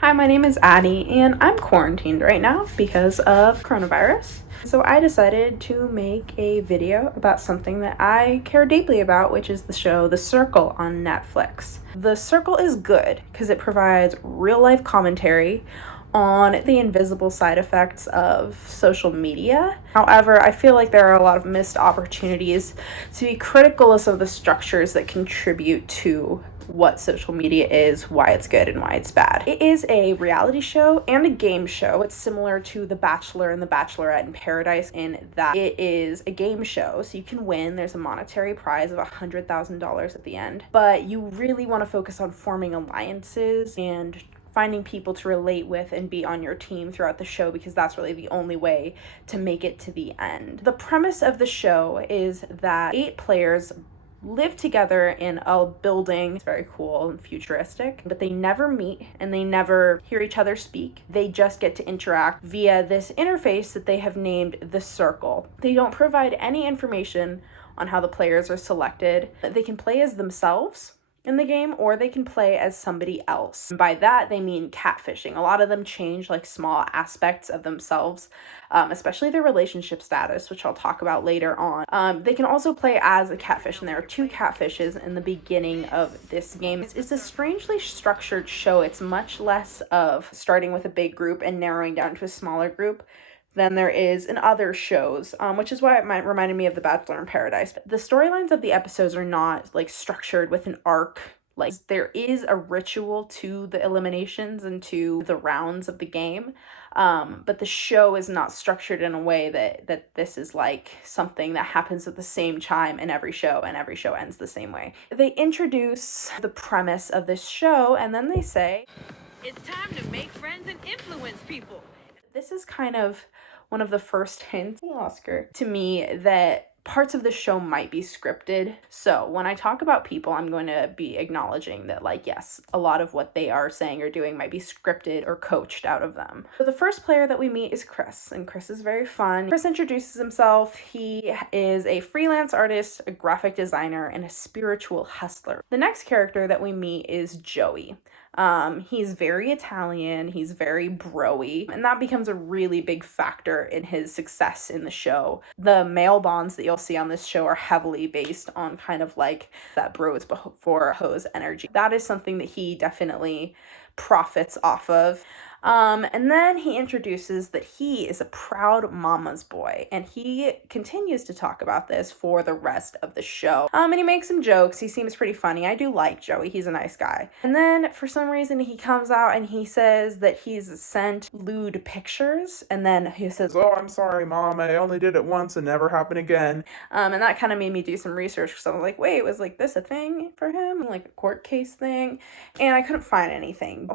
Hi, my name is Addie, and I'm quarantined right now because of coronavirus. So I decided to make a video about something that I care deeply about, which is the show The Circle on Netflix. The Circle is good because it provides real-life commentary on the invisible side effects of social media. However, I feel like there are a lot of missed opportunities to be critical of some of the structures that contribute to what social media is, why it's good, and why it's bad. It is a reality show and a game show. It's similar to The Bachelor and The Bachelorette in Paradise in that it is a game show, so you can win. There's a monetary prize of $100,000 at the end, but you really want to focus on forming alliances and finding people to relate with and be on your team throughout the show, because that's really the only way to make it to the end. The premise of the show is that 8 players live together in a building. It's very cool and futuristic, but they never meet and they never hear each other speak. They just get to interact via this interface that they have named The Circle. They don't provide any information on how the players are selected. They can play as themselves in the game, or they can play as somebody else. And by that, they mean catfishing. A lot of them change like small aspects of themselves, especially their relationship status, which I'll talk about later on. They can also play as a catfish, and there are 2 catfishes in the beginning of this game. It's a strangely structured show. It's much less of starting with a big group and narrowing down to a smaller group than there is in other shows, which is why it might reminded me of The Bachelor in Paradise. The storylines of the episodes are not like structured with an arc. Like, there is a ritual to the eliminations and to the rounds of the game, but the show is not structured in a way that this is like something that happens at the same time in every show, and every show ends the same way. They introduce the premise of this show, and then they say, "It's time to make friends and influence people." This is kind of one of the first hints, Oscar, to me that parts of the show might be scripted. So when I talk about people, I'm going to be acknowledging that, like, yes, a lot of what they are saying or doing might be scripted or coached out of them. So the first player that we meet is Chris, and Chris is very fun. Chris introduces himself. He is a freelance artist, a graphic designer, and a spiritual hustler. The next character that we meet is Joey. He's very Italian, he's very bro-y, and that becomes a really big factor in his success in the show. The male bonds that you'll see on this show are heavily based on kind of like that bros before hoes energy. That is something that he definitely profits off of. And then he introduces that he is a proud mama's boy, and he continues to talk about this for the rest of the show. And he makes some jokes. He seems pretty funny. I do like Joey. He's a nice guy. And then for some reason he comes out and he says that he's sent lewd pictures, and then he says, "Oh, I'm sorry, Mom. I only did it once and never happen again." And that kind of made me do some research, because I was like, wait, was like this a thing for him? Like a court case thing? And I couldn't find anything.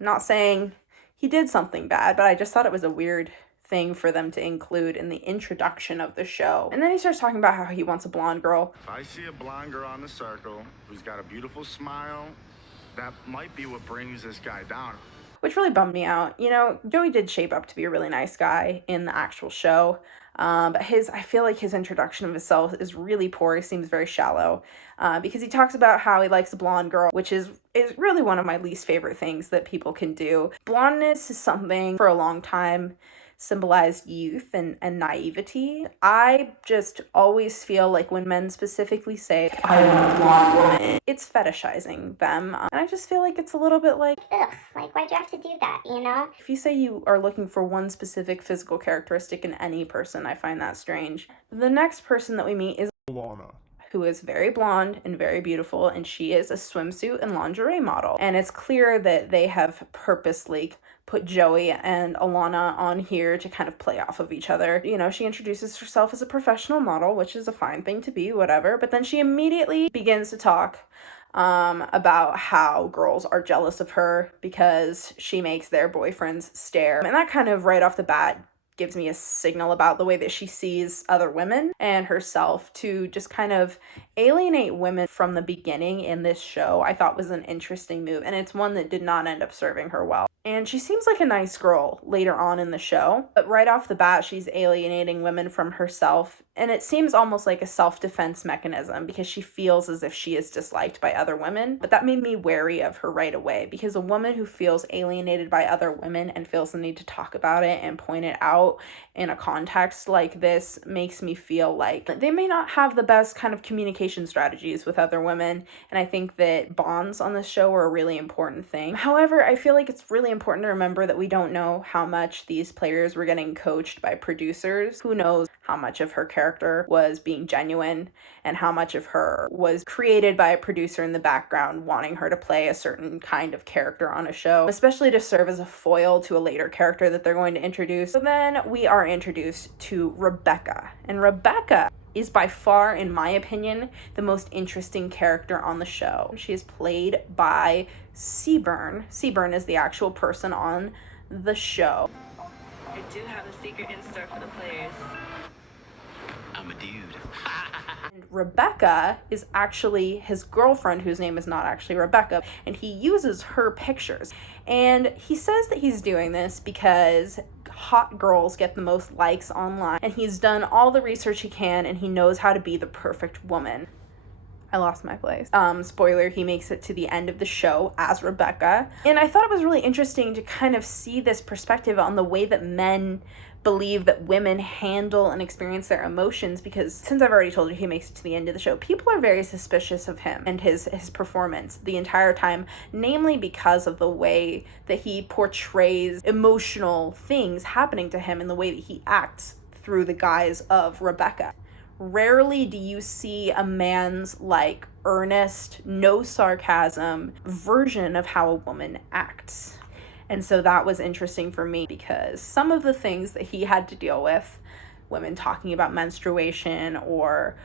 I'm not saying he did something bad, but I just thought it was a weird thing for them to include in the introduction of the show. And then he starts talking about how he wants a blonde girl. If I see a blonde girl on the circle who's got a beautiful smile, that might be what brings this guy down. Which really bummed me out. Joey did shape up to be a really nice guy in the actual show. But I feel like his introduction of himself is really poor. He seems very shallow, because he talks about how he likes a blonde girl, which is really one of my least favorite things that people can do. Blondness is something for a long time symbolized youth and naivety. I just always feel like when men specifically say, "I want a blonde woman," it's fetishizing them. And I just feel like it's a little bit like, Ugh, like, why'd you have to do that, you know? if you say you are looking for one specific physical characteristic in any person, I find that strange. The next person that we meet is Alana. who is very blonde and very beautiful, and she is a swimsuit and lingerie model. And it's clear that they have purposely put Joey and Alana on here to kind of play off of each other. She introduces herself as a professional model, which is a fine thing to be, whatever, but then she immediately begins to talk about how girls are jealous of her because she makes their boyfriends stare. And that kind of right off the bat gives me a signal about the way that she sees other women and herself, to just kind of alienate women from the beginning in this show. I thought was an interesting move, and it's one that did not end up serving her well. And she seems like a nice girl later on in the show, but right off the bat, she's alienating women from herself. And it seems almost like a self-defense mechanism because she feels as if she is disliked by other women. But that made me wary of her right away, because a woman who feels alienated by other women and feels the need to talk about it and point it out in a context like this makes me feel like they may not have the best kind of communication strategies with other women. And I think that bonds on this show are a really important thing. However, I feel like it's really important to remember that we don't know how much these players were getting coached by producers. Who knows how much of her character was being genuine and how much of her was created by a producer in the background wanting her to play a certain kind of character on a show, especially to serve as a foil to a later character that they're going to introduce. So then we are introduced to Rebecca, and Rebecca is by far, in my opinion, the most interesting character on the show. She is played by Seaburn. Seaburn is the actual person on the show. I do have a secret in store for the players. I'm a dude. And Rebecca is actually his girlfriend, whose name is not actually Rebecca, and he uses her pictures. And he says that he's doing this because hot girls get the most likes online, and he's done all the research he can, and he knows how to be the perfect woman. I lost my place. Spoiler, he makes it to the end of the show as Rebecca. And I thought it was really interesting to kind of see this perspective on the way that men believe that women handle and experience their emotions, because since I've already told you he makes it to the end of the show, people are very suspicious of him and his performance the entire time, namely because of the way that he portrays emotional things happening to him and the way that he acts through the guise of Rebecca. Rarely do you see a man's like earnest, no sarcasm version of how a woman acts. And so that was interesting for me because some of the things that he had to deal with, women talking about menstruation or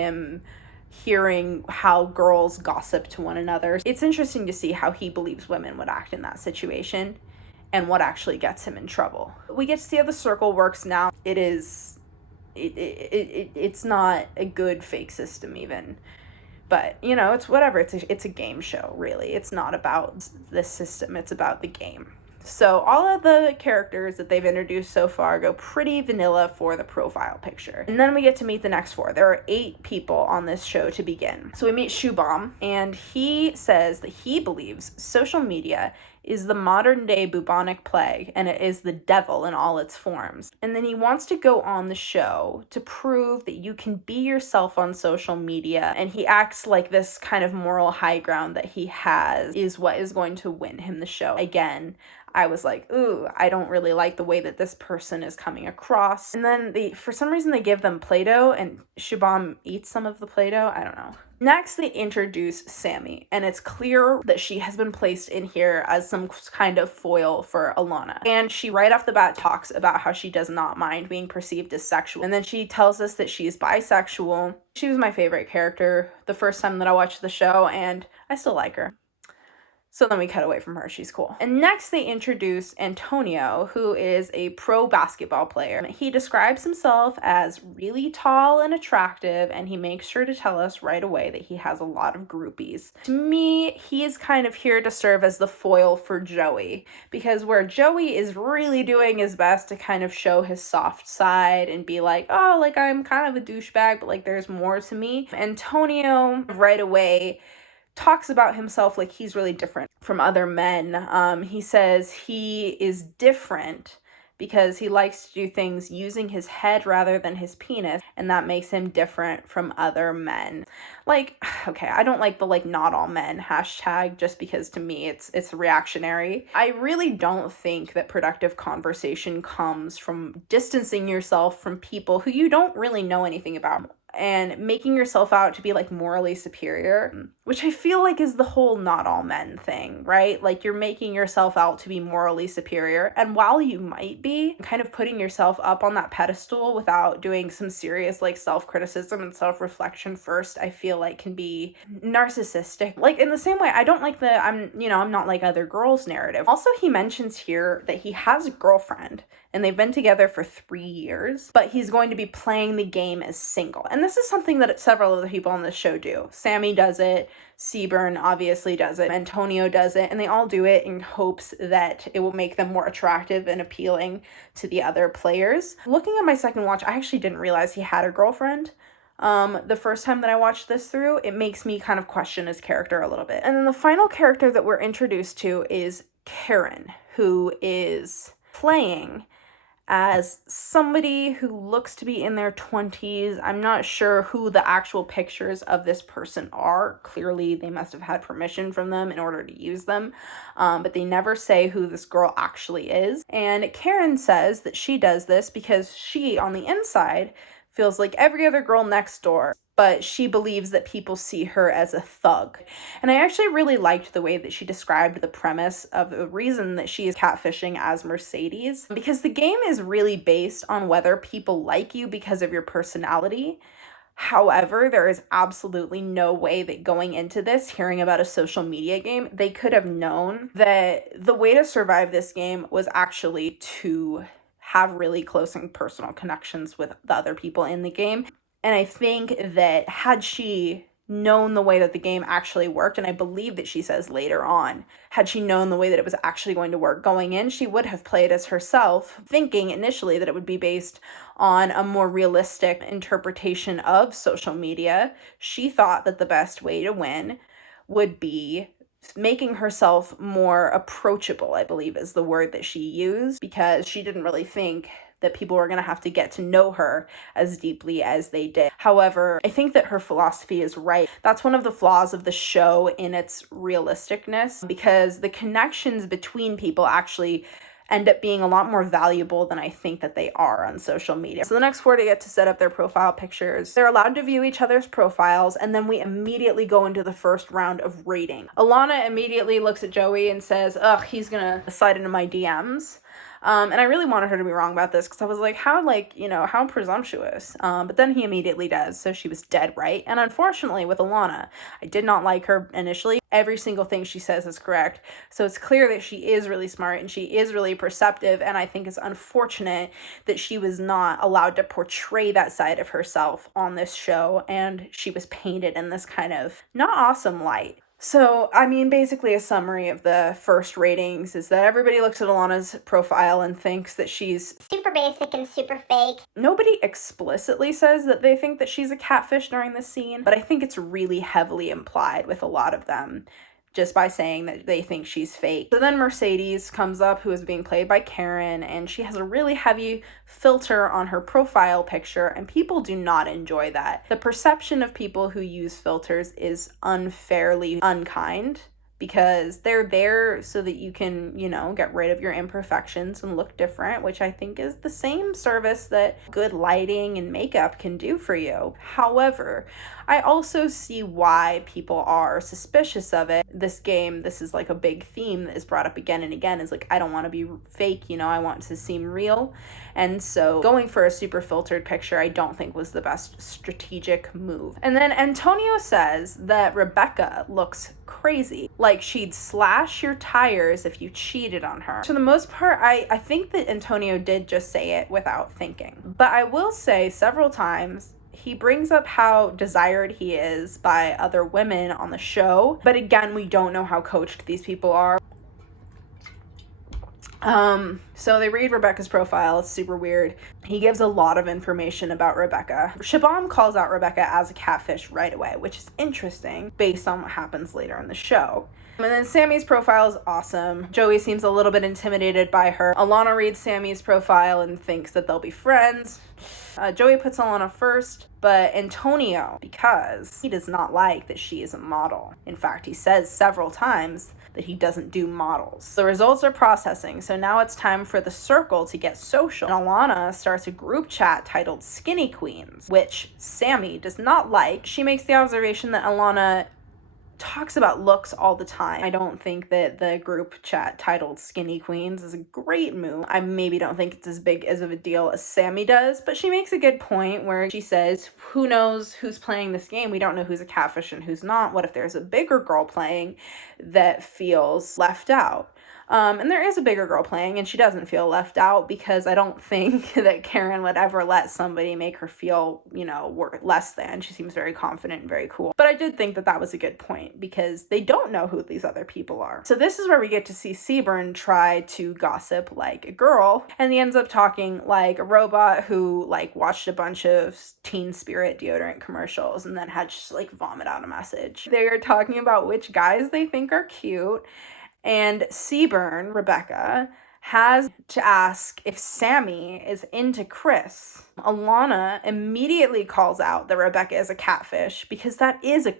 him hearing how girls gossip to one another, it's interesting to see how he believes women would act in that situation and what actually gets him in trouble. We get to see how the circle works now. It's not a good fake system even. But, you know, it's whatever. It's a game show, really. It's not about the system. It's about the game. So all of the characters that they've introduced so far go pretty vanilla for the profile picture. And then we get to meet the next 4. There are 8 people on this show to begin. So we meet Shubham, and he says that he believes social media is the modern day bubonic plague, and it is the devil in all its forms. And then he wants to go on the show to prove that you can be yourself on social media, and he acts like this kind of moral high ground that he has is what is going to win him the show. Again, I was like, ooh, I don't really like the way that this person is coming across. And then for some reason they give them Play-Doh, and Shubham eats some of the Play-Doh. I don't know. Next, they introduce Sammy, and it's clear that she has been placed in here as some kind of foil for Alana. And she right off the bat talks about how she does not mind being perceived as sexual. And then she tells us that she's bisexual. She was my favorite character the first time that I watched the show, and I still like her. So then we cut away from her. She's cool. And next they introduce Antonio, who is a pro basketball player. He describes himself as really tall and attractive, and he makes sure to tell us right away that he has a lot of groupies. To me, he is kind of here to serve as the foil for Joey, because where Joey is really doing his best to kind of show his soft side and be like, oh, like I'm kind of a douchebag, but like there's more to me. Antonio right away talks about himself like he's really different from other men. He says he is different because he likes to do things using his head rather than his penis, and that makes him different from other men. Like, okay, I don't like the like not all men hashtag just because to me it's reactionary. I really don't think that productive conversation comes from distancing yourself from people who you don't really know anything about and making yourself out to be like morally superior, which I feel like is the whole not all men thing, right? Like you're making yourself out to be morally superior, and while you might be kind of putting yourself up on that pedestal without doing some serious like self-criticism and self-reflection first, I feel like can be narcissistic. Like in the same way, I don't like the I'm not like other girls narrative. Also, he mentions here that he has a girlfriend and they've been together for 3 years, but he's going to be playing the game as single. And this is something that several of the people on this show do. Sammy does it, Seaburn obviously does it, Antonio does it, and they all do it in hopes that it will make them more attractive and appealing to the other players. Looking at my second watch, I actually didn't realize he had a girlfriend. The first time that I watched this through, it makes me kind of question his character a little bit. And then the final character that we're introduced to is Karen, who is playing as somebody who looks to be in their 20s. I'm not sure who the actual pictures of this person are. Clearly, they must have had permission from them in order to use them, but they never say who this girl actually is. And Karen says that she does this because she, on the inside, feels like every other girl next door, but she believes that people see her as a thug. And I actually really liked the way that she described the premise of the reason that she is catfishing as Mercedes, because the game is really based on whether people like you because of your personality. However, there is absolutely no way that going into this, hearing about a social media game, they could have known that the way to survive this game was actually to have really close and personal connections with the other people in the game. And I think that had she known the way that the game actually worked, and I believe that she says later on, had she known the way that it was actually going to work going in, she would have played as herself, thinking initially that it would be based on a more realistic interpretation of social media. She thought that the best way to win would be making herself more approachable, I believe is the word that she used, because she didn't really think that people were going to have to get to know her as deeply as they did. However, I think that her philosophy is right. That's one of the flaws of the show in its realisticness, because the connections between people actually end up being a lot more valuable than I think that they are on social media. So the next four to get to set up their profile pictures. They're allowed to view each other's profiles, and then we immediately go into the first round of rating. Alana immediately looks at Joey and says, ugh, he's gonna slide into my DMs. And I really wanted her to be wrong about this, because I was like, how presumptuous. But then he immediately does, so she was dead right. And unfortunately with Alana, I did not like her initially. Every single thing she says is correct. So it's clear that she is really smart and she is really perceptive, and I think it's unfortunate that she was not allowed to portray that side of herself on this show, and she was painted in this kind of not awesome light. So, I mean, basically a summary of the first ratings is that everybody looks at Alana's profile and thinks that she's Super basic and super fake. Nobody explicitly says that they think that she's a catfish during this scene, but I think it's really heavily implied with a lot of them, just by saying that they think she's fake. So then Mercedes comes up, who is being played by Karen, and she has a really heavy filter on her profile picture, and people do not enjoy that. The perception of people who use filters is unfairly unkind, because they're there so that you can, get rid of your imperfections and look different, which I think is the same service that good lighting and makeup can do for you. However, I also see why people are suspicious of it. This game, this is like a big theme that is brought up again and again, is like, I don't want to be fake, I want to seem real. And so going for a super filtered picture, I don't think was the best strategic move. And then Antonio says that Rebecca looks crazy, like she'd slash your tires if you cheated on her. For the most part, I think that Antonio did just say it without thinking. But I will say several times, he brings up how desired he is by other women on the show. But again, we don't know how coached these people are. So they read Rebecca's profile. It's super weird. He gives a lot of information about Rebecca. Shabam calls out Rebecca as a catfish right away, which is interesting based on what happens later in the show. And then Sammy's profile is awesome. Joey seems a little bit intimidated by her. Alana reads Sammy's profile and thinks that they'll be friends. Joey puts Alana first, but Antonio, because he does not like that she is a model. In fact, he says several times that he doesn't do models. The results are processing, so now it's time for the circle to get social. And Alana starts a group chat titled Skinny Queens, which Sammy does not like. She makes the observation that Alana talks about looks all the time. I don't think that the group chat titled Skinny Queens is a great move. I maybe don't think it's as big as of a deal as Sammy does, but she makes a good point where she says, who knows who's playing this game? We don't know who's a catfish and who's not. What if there's a bigger girl playing that feels left out? And there is a bigger girl playing, and she doesn't feel left out because I don't think that Karen would ever let somebody make her feel, less than. She seems very confident and very cool. But I did think that that was a good point because they don't know who these other people are. So this is where we get to see Seaburn try to gossip like a girl, and he ends up talking like a robot who watched a bunch of Teen Spirit deodorant commercials and then had just vomit out a message. They are talking about which guys they think are cute. And Seaburn, Rebecca, has to ask if Sammy is into Chris. Alana immediately calls out that Rebecca is a catfish because that is a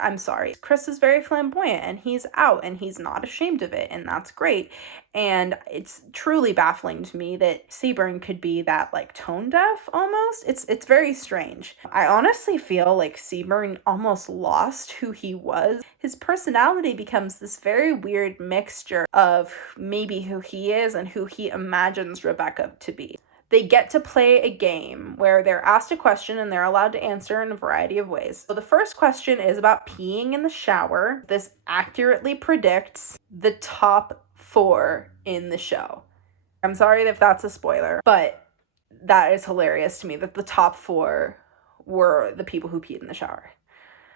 I'm sorry. Chris is very flamboyant and he's out and he's not ashamed of it, and that's great. And it's truly baffling to me that Seaburn could be that tone deaf almost. It's very strange. I honestly feel like Seaburn almost lost who he was. His personality becomes this very weird mixture of maybe who he is and who he imagines Rebecca to be. They get to play a game where they're asked a question and they're allowed to answer in a variety of ways. So the first question is about peeing in the shower. This accurately predicts the top 4 in the show. I'm sorry if that's a spoiler, but that is hilarious to me that the top 4 were the people who peed in the shower.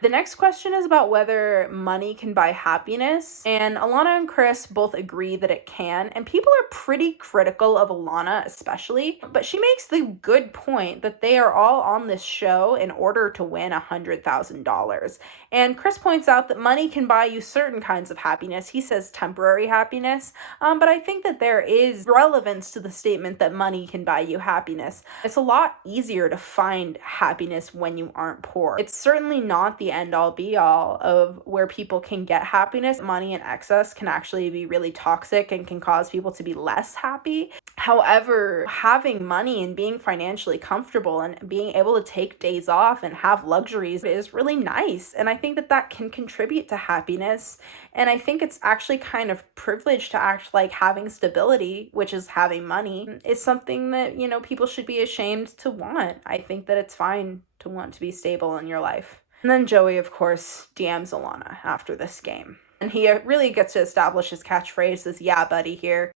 The next question is about whether money can buy happiness, and Alana and Chris both agree that it can, and people are pretty critical of Alana especially, but she makes the good point that they are all on this show in order to win $100,000. And Chris points out that money can buy you certain kinds of happiness. He says temporary happiness, but I think that there is relevance to the statement that money can buy you happiness. It's a lot easier to find happiness when you aren't poor. It's certainly not the end-all be-all of where people can get happiness. Money in excess can actually be really toxic and can cause people to be less happy. However, having money and being financially comfortable and being able to take days off and have luxuries is really nice. And I think that that can contribute to happiness. And I think it's actually kind of privileged to act like having stability, which is having money, is something that, people should be ashamed to want. I think that it's fine to want to be stable in your life. And then Joey, of course, DMs Alana after this game. And he really gets to establish his catchphrase, this "yeah, buddy" here.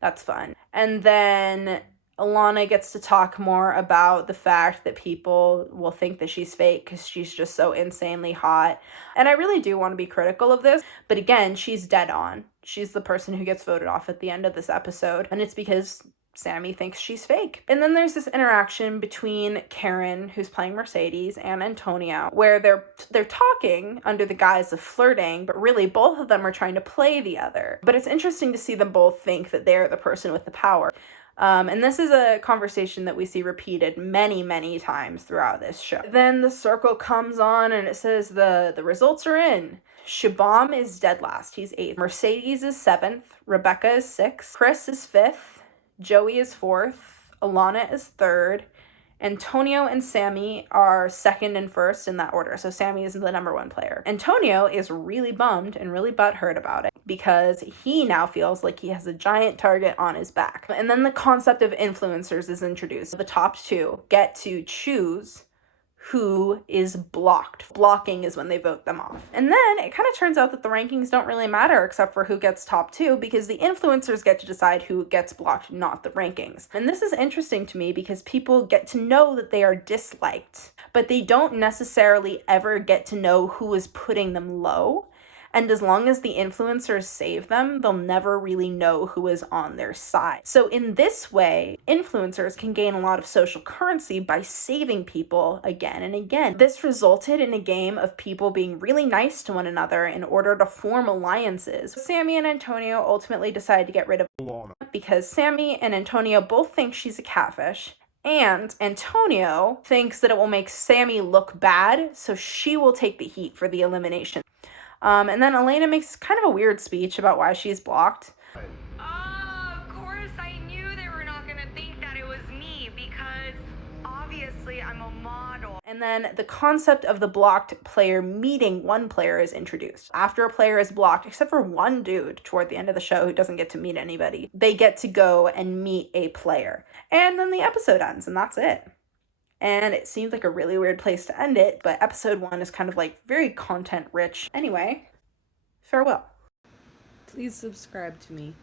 That's fun. And then Alana gets to talk more about the fact that people will think that she's fake because she's just so insanely hot. And I really do want to be critical of this. But again, she's dead on. She's the person who gets voted off at the end of this episode. And it's because Sammy thinks she's fake. And then there's this interaction between Karen, who's playing Mercedes, and Antonio, where they're talking under the guise of flirting, but really both of them are trying to play the other. But it's interesting to see them both think that they're the person with the power. And this is a conversation that we see repeated many, many times throughout this show. Then the circle comes on and it says the results are in. Shabam is dead last. He's 8th. Mercedes is 7th. Rebecca is 6th. Chris is 5th. Joey is 4th, Alana is 3rd, Antonio and Sammy are 2nd and 1st in that order. So Sammy is the number 1 player. Antonio is really bummed and really butthurt about it because he now feels like he has a giant target on his back. And then the concept of influencers is introduced. The top 2 get to choose who is blocked. Blocking is when they vote them off. And then it kind of turns out that the rankings don't really matter except for who gets top 2 because the influencers get to decide who gets blocked, not the rankings. And this is interesting to me because people get to know that they are disliked, but they don't necessarily ever get to know who is putting them low. And as long as the influencers save them, they'll never really know who is on their side. So in this way, influencers can gain a lot of social currency by saving people again and again. This resulted in a game of people being really nice to one another in order to form alliances. Sammy and Antonio ultimately decide to get rid of Alana because Sammy and Antonio both think she's a catfish. And Antonio thinks that it will make Sammy look bad, so she will take the heat for the elimination. And then Elena makes kind of a weird speech about why she's blocked. Of course, I knew they were not gonna think that it was me because obviously I'm a model. And then the concept of the blocked player meeting one player is introduced. After a player is blocked, except for one dude toward the end of the show who doesn't get to meet anybody, they get to go and meet a player. And then the episode ends, and that's it. And it seems like a really weird place to end it, but episode 1 is kind of very content rich. Anyway, farewell. Please subscribe to me.